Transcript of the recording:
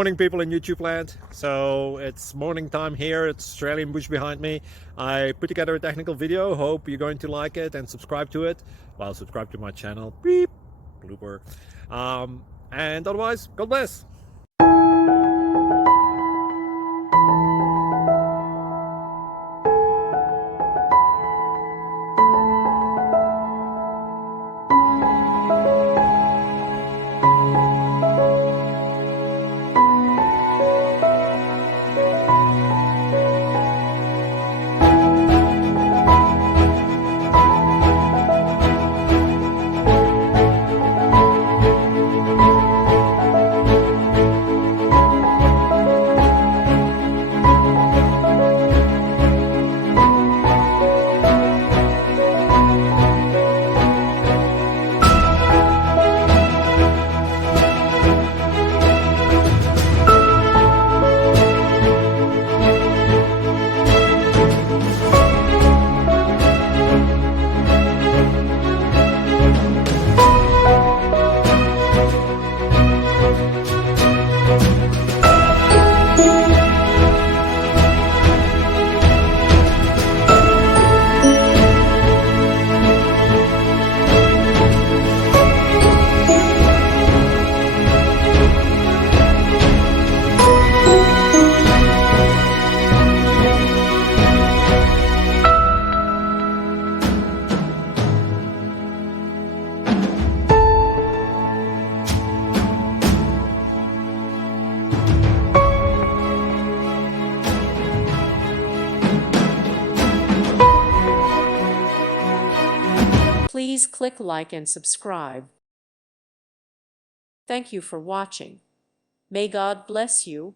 Morning, people in YouTube land. So it's morning time here. It's Australian bush behind me. I put together a technical video. Hope you're going to like it and subscribe to it. Well, subscribe to my channel. Beep. Blooper. And otherwise, God bless. Please click like and subscribe. Thank you for watching. May God bless you.